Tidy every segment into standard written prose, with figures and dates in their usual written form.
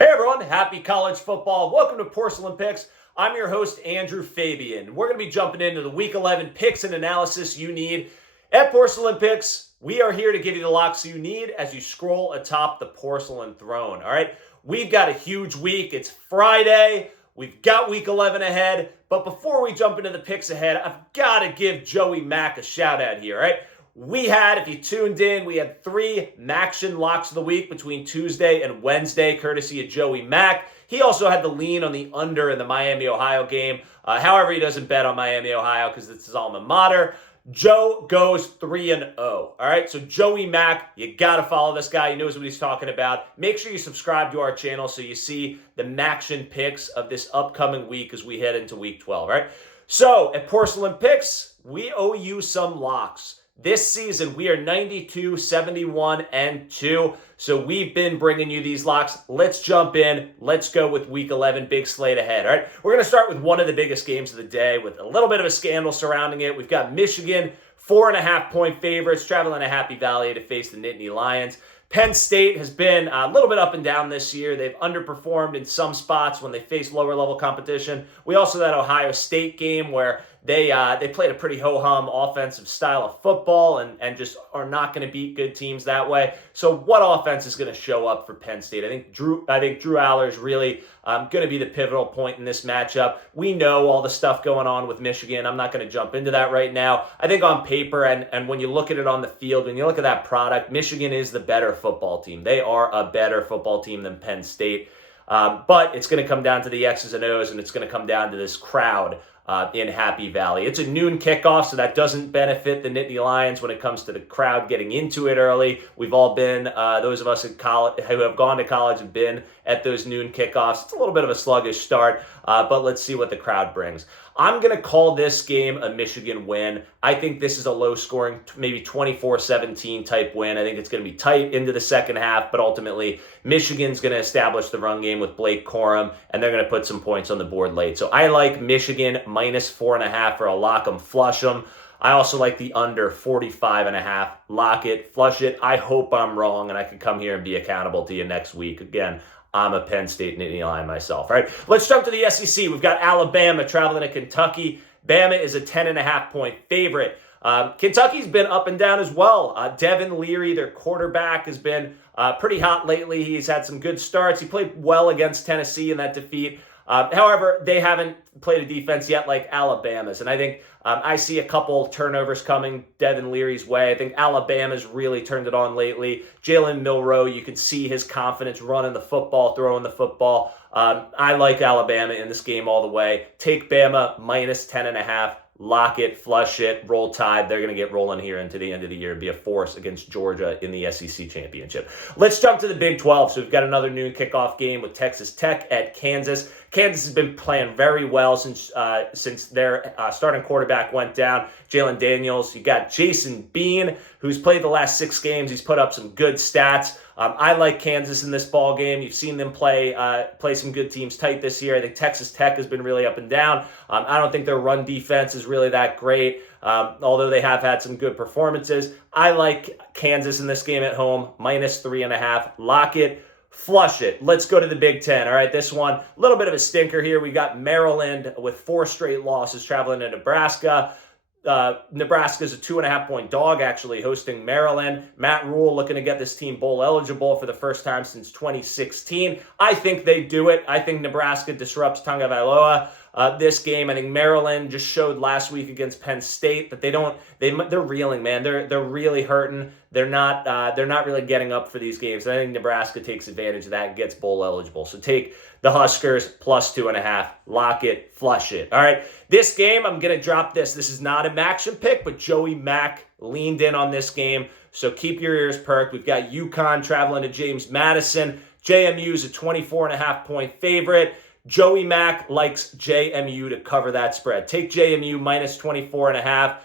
Hey everyone, happy college football. Welcome to Porcelain Picks. I'm your host, Andrew Fabian. We're going to be jumping into the Week 11 picks and analysis you need. At Porcelain Picks, we are here to give you the locks you need as you scroll atop the porcelain throne. All right, we've got a huge week. It's Friday. We've got Week 11 ahead. But before we jump into the picks ahead, I've got to give Joey Mack a shout out here, all right? If you tuned in, we had 3 Maction locks of the week between Tuesday and Wednesday, courtesy of Joey Mack. He also had the lean on the under in the Miami-Ohio game. However, he doesn't bet on Miami-Ohio because it's his alma mater. Joe goes 3-0. All right, so Joey Mack, you got to follow this guy. He knows what he's talking about. Make sure you subscribe to our channel so you see the Maction picks of this upcoming week as we head into Week 12. All right, so at Porcelain Picks, we owe you some locks. This season, we are 92, 71, and 2. So we've been bringing you these locks. Let's jump in. Let's go with Week 11. Big slate ahead. All right. We're going to start with one of the biggest games of the day with a little bit of a scandal surrounding it. We've got Michigan, 4.5-point favorites, traveling to Happy Valley to face the Nittany Lions. Penn State has been a little bit up and down this year. They've underperformed in some spots when they face lower level competition. We also had that Ohio State game where they played a pretty ho-hum offensive style of football and just are not going to beat good teams that way. So what offense is going to show up for Penn State? I think Drew Aller is really going to be the pivotal point in this matchup. We know all the stuff going on with Michigan. I'm not going to jump into that right now. I think on paper and when you look at it on the field, when you look at that product, Michigan is the better football team. They are a better football team than Penn State. But it's going to come down to the X's and O's, and it's going to come down to this crowd in Happy Valley. It's a noon kickoff, so that doesn't benefit the Nittany Lions when it comes to the crowd getting into it early. We've all been, those of us in college who have gone to college have been at those noon kickoffs. It's a little bit of a sluggish start, but let's see what the crowd brings. I'm going to call this game a Michigan win. I think this is a low-scoring, maybe 24-17 type win. I think it's going to be tight into the second half, but ultimately Michigan's going to establish the run game with Blake Corum, and they're going to put some points on the board late. So I like Michigan minus 4.5 for a lock 'em, flush 'em. I also like the under 45.5. Lock it, flush it. I hope I'm wrong, and I can come here and be accountable to you next week. Again, I'm a Penn State Nittany Lion myself. All right, let's jump to the SEC. We've got Alabama traveling to Kentucky. Bama is a 10.5-point favorite. Kentucky's been up and down as well. Devin Leary, their quarterback, has been pretty hot lately. He's had some good starts. He played well against Tennessee in that defeat. However, they haven't played a defense yet like Alabama's. And I think I see a couple turnovers coming Devin Leary's way. I think Alabama's really turned it on lately. Jalen Milroe, you can see his confidence running the football, throwing the football. I like Alabama in this game all the way. Take Bama minus 10.5. Lock it, flush it, roll tide. They're going to get rolling here into the end of the year and be a force against Georgia in the SEC championship. Let's jump to the Big 12. So we've got another noon kickoff game with Texas Tech at Kansas. Kansas has been playing very well since their starting quarterback went down, Jalen Daniels. You got Jason Bean, who's played the last 6 games. He's put up some good stats. I like Kansas in this ball game. You've seen them play some good teams tight this year. I think Texas Tech has been really up and down. I don't think their run defense is really that great, although they have had some good performances. I like Kansas in this game at home, minus 3.5. Lock it, flush it. Let's go to the Big Ten. All right, this one, a little bit of a stinker here. We got Maryland with 4 straight losses traveling to Nebraska. Nebraska's a 2.5-point dog, actually, hosting Maryland. Matt Rule looking to get this team bowl eligible for the first time since 2016. I think they do it. I think Nebraska disrupts Tagovailoa this game. I think Maryland just showed last week against Penn State that they're reeling, man. They're really hurting. They're not really getting up for these games. And I think Nebraska takes advantage of that and gets bowl eligible. So take the Huskers plus 2.5. Lock it, flush it. All right, this game, I'm going to drop this. This is not a Maction pick, but Joey Mack leaned in on this game. So keep your ears perked. We've got UConn traveling to James Madison. JMU is a 24.5-point favorite. Joey Mack likes JMU to cover that spread. Take JMU minus 24.5.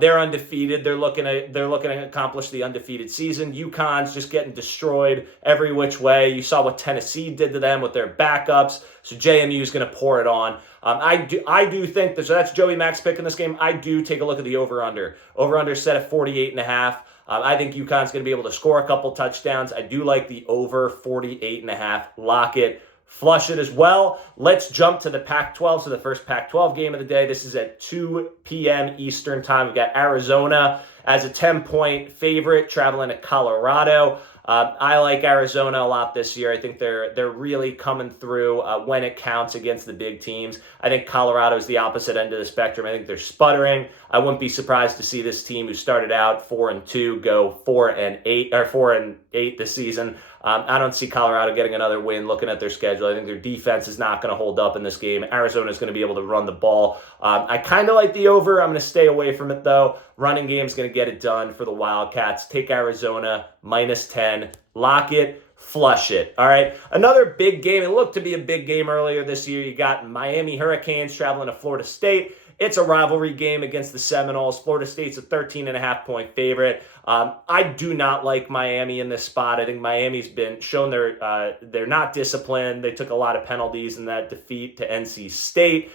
They're undefeated. They're looking to accomplish the undefeated season. UConn's just getting destroyed every which way. You saw what Tennessee did to them with their backups. So JMU is going to pour it on. I do think that, so that's Joey Mack's pick in this game. I do take a look at the over-under. Over-under set at 48.5. I think UConn's going to be able to score a couple touchdowns. I do like the over 48.5. Lock it. Flush it as well. Let's jump to the Pac-12. So the first Pac-12 game of the day. This is at 2 p.m. Eastern time. We've got Arizona as a 10-point favorite traveling to Colorado. I like Arizona a lot this year. I think they're really coming through when it counts against the big teams. I think Colorado is the opposite end of the spectrum. I think they're sputtering. I wouldn't be surprised to see this team who started out 4-2 go 4-8 or 4-8 this season. I don't see Colorado getting another win looking at their schedule. I think their defense is not going to hold up in this game. Arizona is going to be able to run the ball. I kind of like the over. I'm going to stay away from it, though. Running game is going to get it done for the Wildcats. Take Arizona, -10. Lock it. Flush it. All right. Another big game. It looked to be a big game earlier this year. You got Miami Hurricanes traveling to Florida State. It's a rivalry game against the Seminoles. Florida State's a 13.5-point favorite. I do not like Miami in this spot. I think Miami's been shown they're not disciplined. They took a lot of penalties in that defeat to NC State,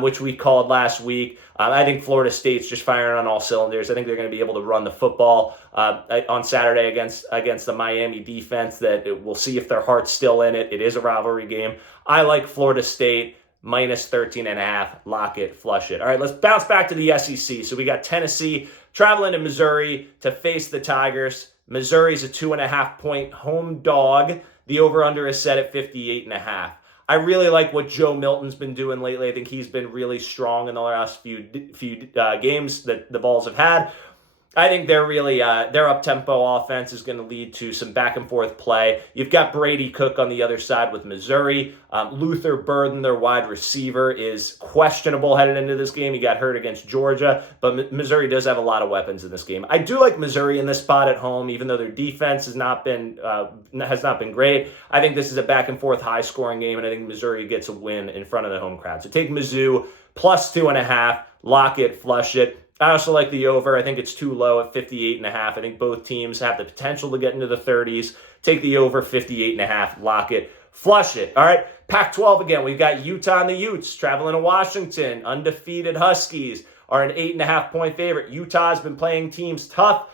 which we called last week. I think Florida State's just firing on all cylinders. I think they're going to be able to run the football on Saturday against the Miami defense. We'll see if their heart's still in it. It is a rivalry game. I like Florida State. -13.5. Lock it, flush it. All right, let's bounce back to the SEC. So we got Tennessee traveling to Missouri to face the Tigers. Missouri's a 2.5-point home dog. The over-under is set at 58.5. I really like what Joe Milton's been doing lately. I think he's been really strong in the last few games that the Vols have had. I think they're really their up-tempo offense is going to lead to some back-and-forth play. You've got Brady Cook on the other side with Missouri. Luther Burden, their wide receiver, is questionable headed into this game. He got hurt against Georgia, but Missouri does have a lot of weapons in this game. I do like Missouri in this spot at home, even though their defense has not been great. I think this is a back-and-forth high-scoring game, and I think Missouri gets a win in front of the home crowd. So take Mizzou, +2.5, lock it, flush it. I also like the over. I think it's too low at 58.5. I think both teams have the potential to get into the 30s. Take the over, 58.5. Lock it. Flush it. All right. Pac-12 again. We've got Utah and the Utes traveling to Washington. Undefeated Huskies are an 8.5-point favorite. Utah's been playing teams tough.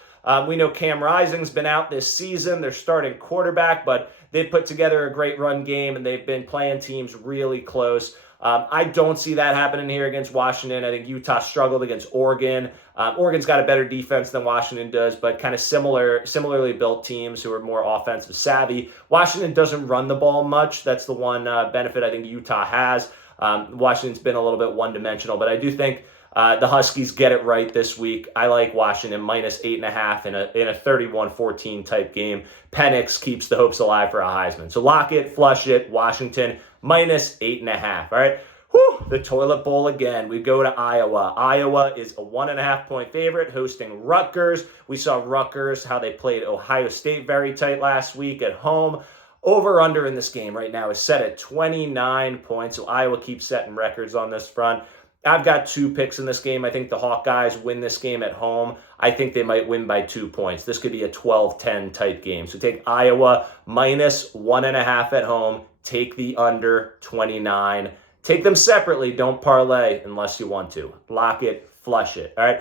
We know Cam Rising's been out this season. They're starting quarterback, but they've put together a great run game, and they've been playing teams really close. I don't see that happening here against Washington. I think Utah struggled against Oregon. Oregon's got a better defense than Washington does, but kind of similarly built teams who are more offensive savvy. Washington doesn't run the ball much. That's the one benefit I think Utah has. Washington's been a little bit one-dimensional, but I do think the Huskies get it right this week. I like Washington -8.5 in a 31-14 type game. Penix keeps the hopes alive for a Heisman. So lock it, flush it, Washington -8.5. All right. Whew, the toilet bowl again. We go to Iowa. Iowa is a 1.5-point favorite hosting Rutgers. We saw Rutgers, how they played Ohio State very tight last week at home. Over-under in this game right now is set at 29 points. So Iowa keeps setting records on this front. I've got 2 picks in this game. I think the Hawkeyes win this game at home. I think they might win by 2 points. This could be a 12-10 type game. So take Iowa -1.5 at home. Take the under 29. Take them separately. Don't parlay unless you want to. Lock it, flush it. All right.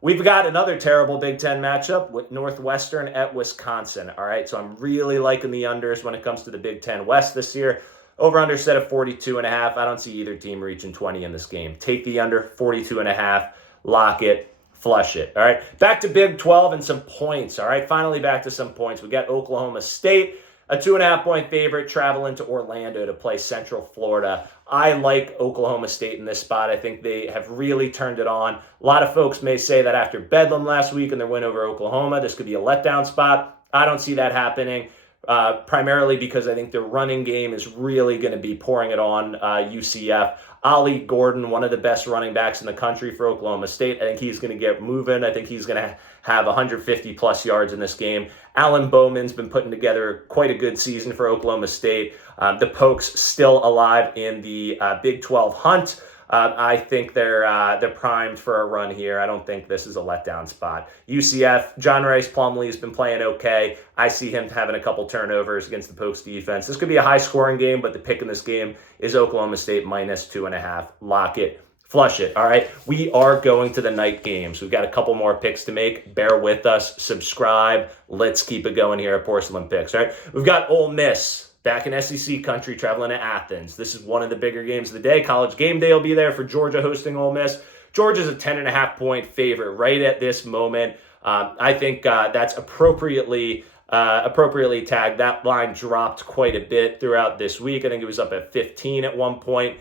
We've got another terrible Big Ten matchup with Northwestern at Wisconsin. All right. So I'm really liking the unders when it comes to the Big Ten West this year. Over-under set at 42.5. I don't see either team reaching 20 in this game. Take the under, 42.5. Lock it, flush it. All right, back to Big 12 and some points. All right, finally back to some points. We got Oklahoma State, a 2.5-point favorite, traveling to Orlando to play Central Florida. I like Oklahoma State in this spot. I think they have really turned it on. A lot of folks may say that after Bedlam last week and their win over Oklahoma, this could be a letdown spot. I don't see that happening. Primarily because I think their running game is really going to be pouring it on UCF. Ollie Gordon, one of the best running backs in the country for Oklahoma State. I think he's going to get moving. I think he's going to have 150-plus yards in this game. Alan Bowman's been putting together quite a good season for Oklahoma State. The Pokes still alive in the Big 12 hunt. I think they're primed for a run here. I don't think this is a letdown spot. UCF, John Rice Plumlee has been playing okay. I see him having a couple turnovers against the Pokes defense. This could be a high-scoring game, but the pick in this game is Oklahoma State -2.5. Lock it, flush it. All right, we are going to the night games. We've got a couple more picks to make. Bear with us. Subscribe. Let's keep it going here at Porcelain Picks. All right, we've got Ole Miss back in SEC country, traveling to Athens. This is one of the bigger games of the day. College game day will be there for Georgia hosting Ole Miss. Georgia's a 10.5-point favorite right at this moment. I think that's appropriately tagged. That line dropped quite a bit throughout this week. I think it was up at 15 at one point.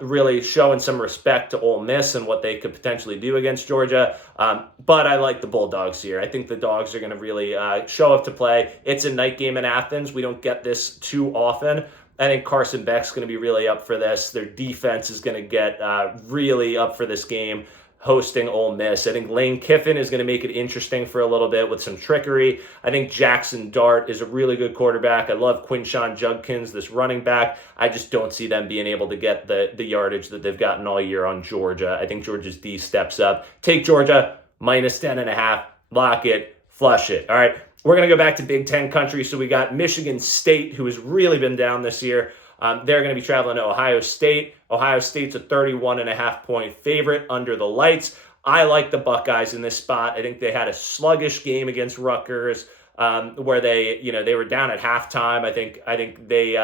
Really showing some respect to Ole Miss and what they could potentially do against Georgia. But I like the Bulldogs here. I think the Dogs are going to really show up to play. It's a night game in Athens. We don't get this too often. I think Carson Beck's going to be really up for this. Their defense is going to get really up for this game, hosting Ole Miss. I think Lane Kiffin is going to make it interesting for a little bit with some trickery. I think Jackson Dart is a really good quarterback. I love Quinshon Judkins, this running back. I just don't see them being able to get the yardage that they've gotten all year on Georgia. I think Georgia's D steps up. Take Georgia, minus 10.5. Lock it, flush it. All right, we're going to go back to Big Ten country. So we got Michigan State, who has really been down this year. They're going to be traveling to Ohio State. Ohio State's a 31.5-point favorite under the lights. I like the Buckeyes in this spot. I think they had a sluggish game against Rutgers where they were down at halftime. I think they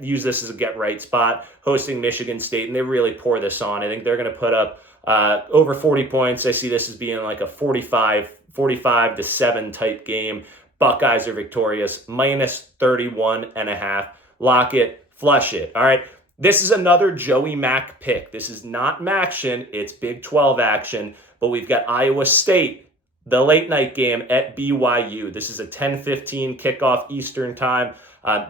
use this as a get right spot hosting Michigan State, and they really pour this on. I think they're going to put up over 40 points. I see this as being like a 45-7 type game. Buckeyes are victorious, minus 31.5. Lock it, flush it. All right. This is another Joey Mack pick. This is not Maction. It's Big 12 action. But we've got Iowa State, the late night game at BYU. This is a 10:15 kickoff Eastern time.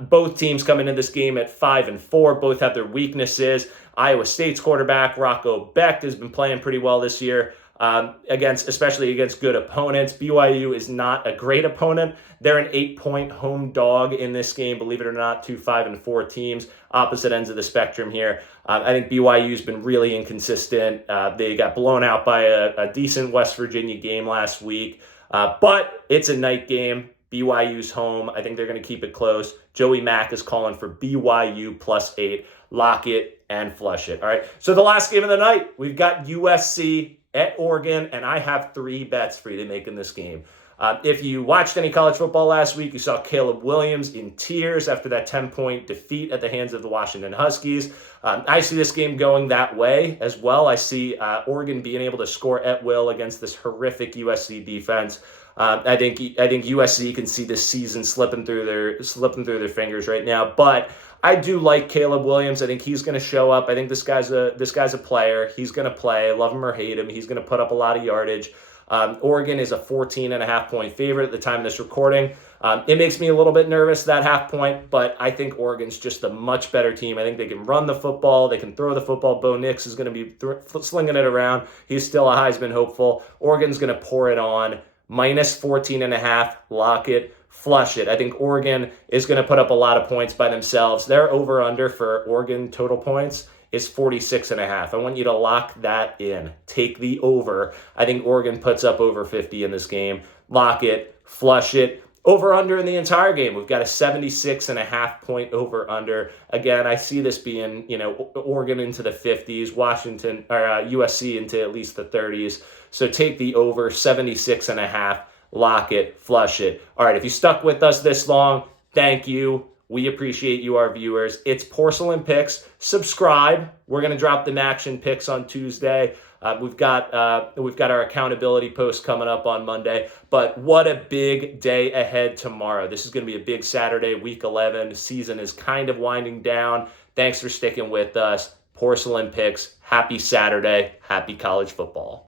Both teams come into this game at 5-4. Both have their weaknesses. Iowa State's quarterback, Rocco Becht, has been playing pretty well this year. Especially against good opponents. BYU is not a great opponent. They're an 8-point home dog in this game, believe it or not. 2 5-4 teams, opposite ends of the spectrum here. I think BYU's been really inconsistent. They got blown out by a decent West Virginia game last week, but it's a night game. BYU's home. I think they're going to keep it close. Joey Mack is calling for BYU +8. Lock it and flush it. All right. So the last game of the night, we've got USC at Oregon, and I have 3 bets for you to make in this game. If you watched any college football last week, you saw Caleb Williams in tears after that 10-point defeat at the hands of the Washington Huskies. I see this game going that way as well. I see Oregon being able to score at will against this horrific USC defense. I think USC can see this season slipping through their fingers right now, but I do like Caleb Williams. I think he's going to show up. I think this guy's a player. He's going to play. Love him or hate him. He's going to put up a lot of yardage. Oregon is a 14.5-point favorite at the time of this recording. It makes me a little bit nervous, that half point, but I think Oregon's just a much better team. I think they can run the football. They can throw the football. Bo Nix is going to be slinging it around. He's still a Heisman hopeful. Oregon's going to pour it on. Minus 14.5. Lock it. Flush it. I think Oregon is going to put up a lot of points by themselves. Their over-under for Oregon total points is 46.5. I want you to lock that in. Take the over. I think Oregon puts up over 50 in this game. Lock it. Flush it. Over-under in the entire game. We've got a 76.5-point over-under. Again, I see this being, Oregon into the 50s, Washington or USC into at least the 30s. So take the over, 76.5. Lock it, flush it. All right, if you stuck with us this long, thank you. We appreciate you, our viewers. It's Porcelain Picks. Subscribe. We're going to drop the Action picks on Tuesday. We've got our accountability post coming up on Monday. But what a big day ahead tomorrow. This is going to be a big Saturday, Week 11. The season is kind of winding down. Thanks for sticking with us. Porcelain Picks. Happy Saturday. Happy college football.